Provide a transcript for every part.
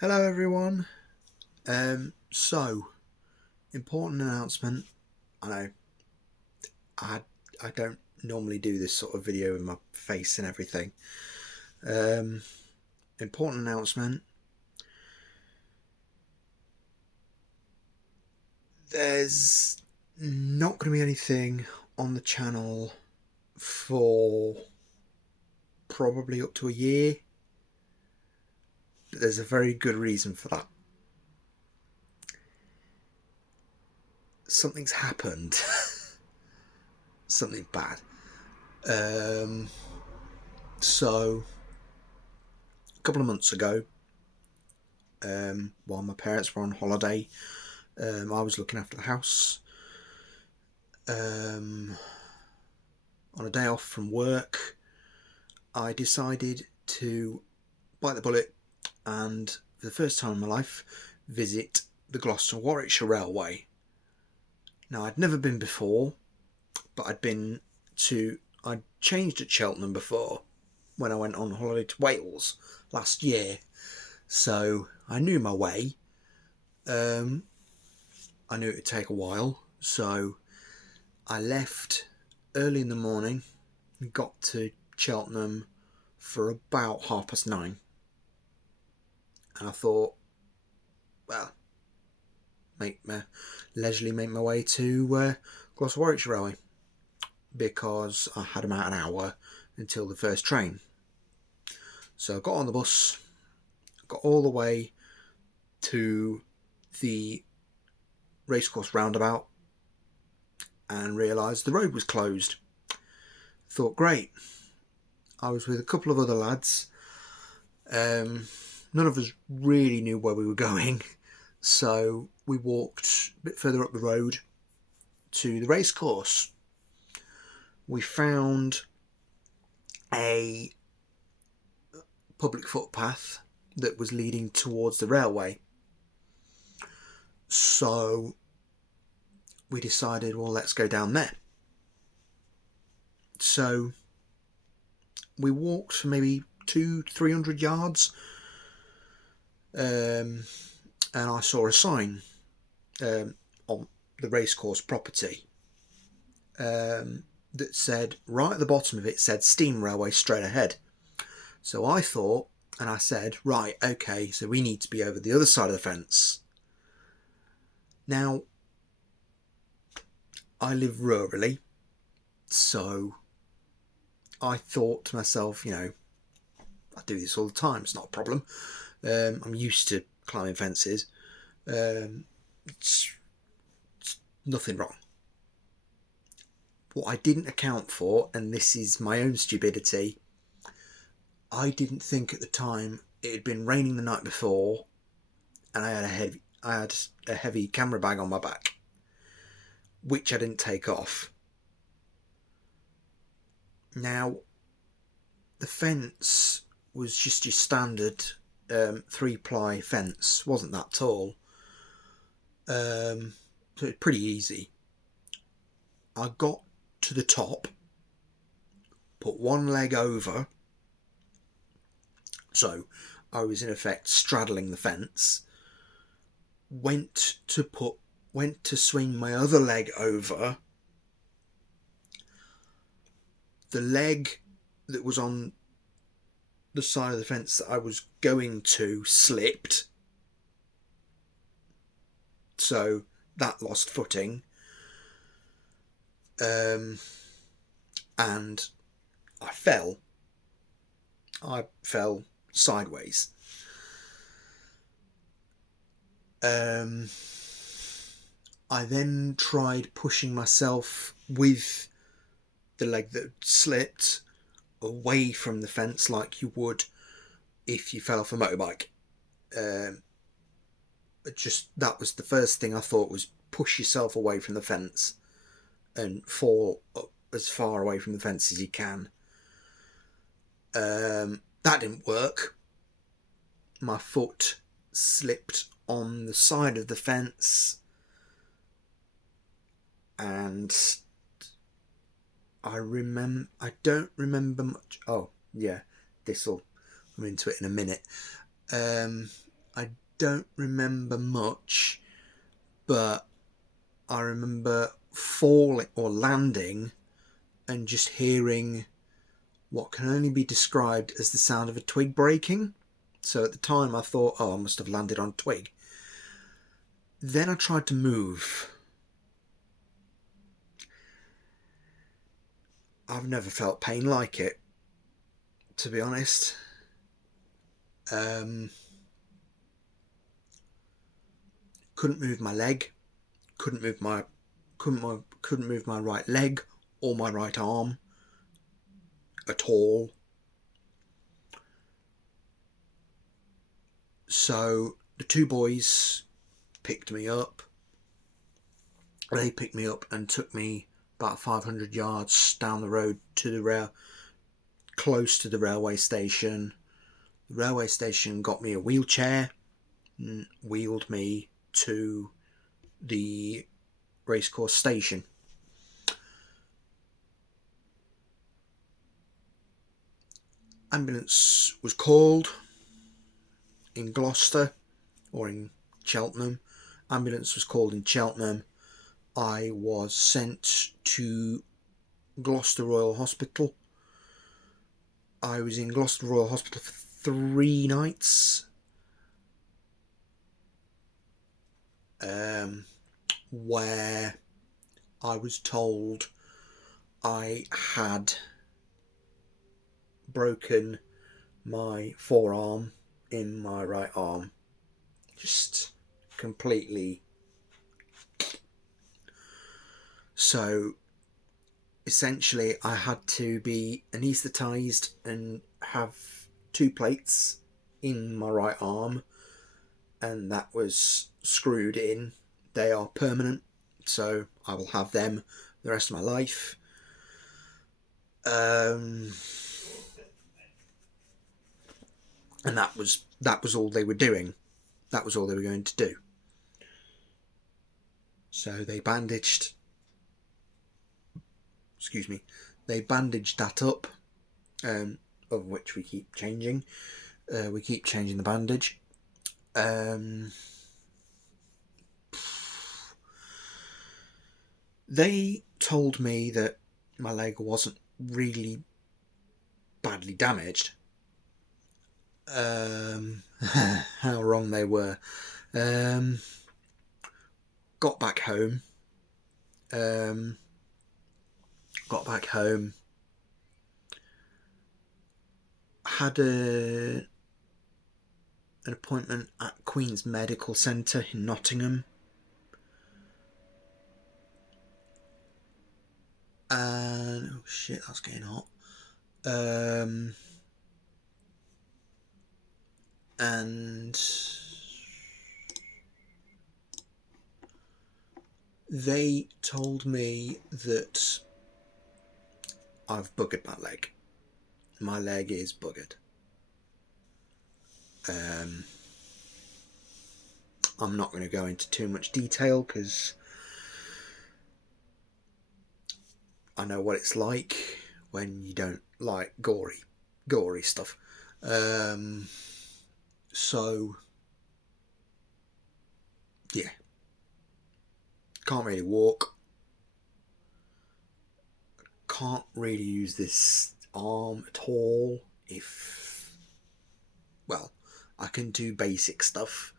Hello everyone. So important announcement. I know I I don't normally do this sort of video with my face and everything. Um, Important announcement. There's not going to be anything on the channel for probably up to a year. But there's a very good reason for that. Something's happened. Something bad. Um, so a couple of months ago, while my parents were on holiday, I was looking after the house. On a day off from work, I decided to bite the bullet and, for the first time in my life, visit the Gloucester-Warwickshire Railway. Now, I'd never been before, but I'd changed at Cheltenham before when I went on holiday to Wales last year, so I knew my way. I knew it would take a while, so I left early in the morning and got to Cheltenham for about 9:30. And I thought, well, leisurely make my way to Gloucester Warwickshire Railway, because I had about an hour until the first train. So I got on the bus, got all the way to the racecourse roundabout, and realised the road was closed. Thought, great. I was with a couple of other lads. None of us really knew where we were going, so we walked a bit further up the road to the racecourse. We found a public footpath that was leading towards the railway. So we decided, well, let's go down there. So we walked for maybe 200-300 yards, and I saw a sign on the racecourse property that said, right at the bottom of it said steam railway straight ahead. So I thought, and I said, right, okay, so we need to be over the other side of the fence. Now, I live rurally, so I thought to myself, I do this all the time, it's not a problem. I'm used to climbing fences. It's nothing wrong. What I didn't account for, and this is my own stupidity, I didn't think at the time it had been raining the night before, and I had a heavy camera bag on my back, which I didn't take off. Now, the fence was just your standard 3-ply fence, wasn't that tall, so it was pretty easy. I got to the top, put one leg over, so I was in effect straddling the fence, went to swing my other leg over. The leg that was on the side of the fence that I was going to slipped, so that lost footing, and I fell sideways. I then tried pushing myself with the leg that slipped away from the fence like you would if you fell off a motorbike. That was the first thing I thought, was push yourself away from the fence and fall up as far away from the fence as you can. That didn't work. My foot slipped on the side of the fence, and I don't remember much. Oh yeah, this'll come into it in a minute. I don't remember much, but I remember falling or landing and just hearing what can only be described as the sound of a twig breaking. So at the time I thought, oh, I must have landed on a twig. Then I tried to move. I've never felt pain like it, to be honest. Couldn't move my leg. Couldn't move my right leg or my right arm at all. So the two boys picked me up. They picked me up and took me about 500 yards down the road to the close to the railway station. The railway station got me a wheelchair and wheeled me to the racecourse station. Ambulance was called in Gloucester or in Cheltenham. Ambulance was called in Cheltenham. I was sent to Gloucester Royal Hospital. I was in Gloucester Royal Hospital for 3 nights. Where I was told I had broken my forearm in my right arm. Just completely. So essentially I had to be anaesthetised and have 2 plates in my right arm, and that was screwed in. They are permanent, so I will have them the rest of my life. And that was all they were doing. That was all they were going to do. So they bandaged that up, of which we keep changing. We keep changing the bandage. They told me that my leg wasn't really badly damaged. How wrong they were. Got back home. Had an appointment at Queen's Medical Centre in Nottingham. And oh shit, that's getting hot. And they told me that I've buggered my leg. My leg is buggered. I'm not going to go into too much detail because I know what it's like when you don't like gory stuff. So yeah, can't really walk. Can't really use this arm at all. I can do basic stuff,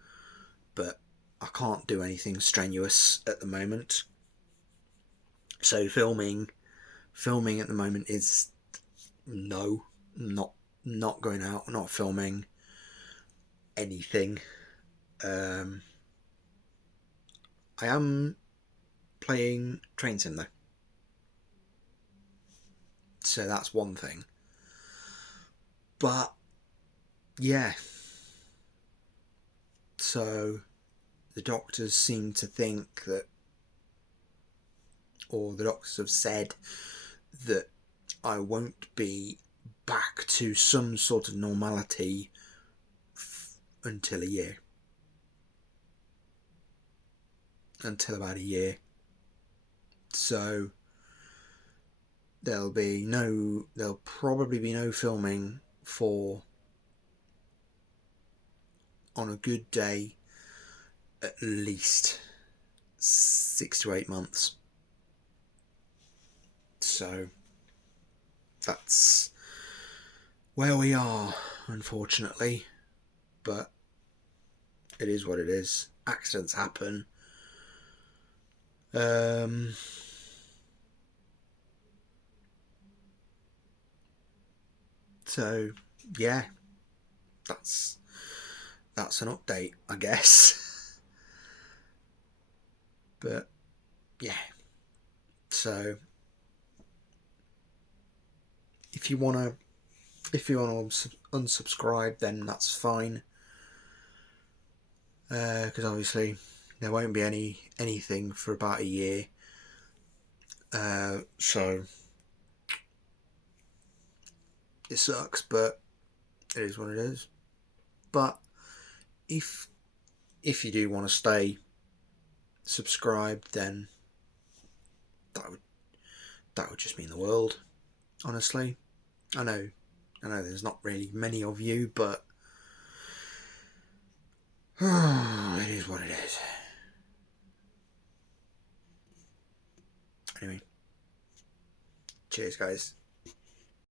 but I can't do anything strenuous at the moment. So filming at the moment is not going out, not filming anything. I am playing Train Sim though, so that's one thing. But yeah, so the doctors seem to think that, or the doctors have said that I won't be back to some sort of normality until a year. Until about a year. So there'll probably be no filming for on a good day, at least 6 to 8 months. So that's where we are, unfortunately. But it is what it is. Accidents happen. So yeah, that's an update, I guess. But yeah, so if you wanna unsubscribe, then that's fine. Because obviously there won't be anything for about a year. So it sucks, but it is what it is. But if you do want to stay subscribed, then that would just mean the world. Honestly, I know there's not really many of you, but it is what it is. Anyway, cheers, guys.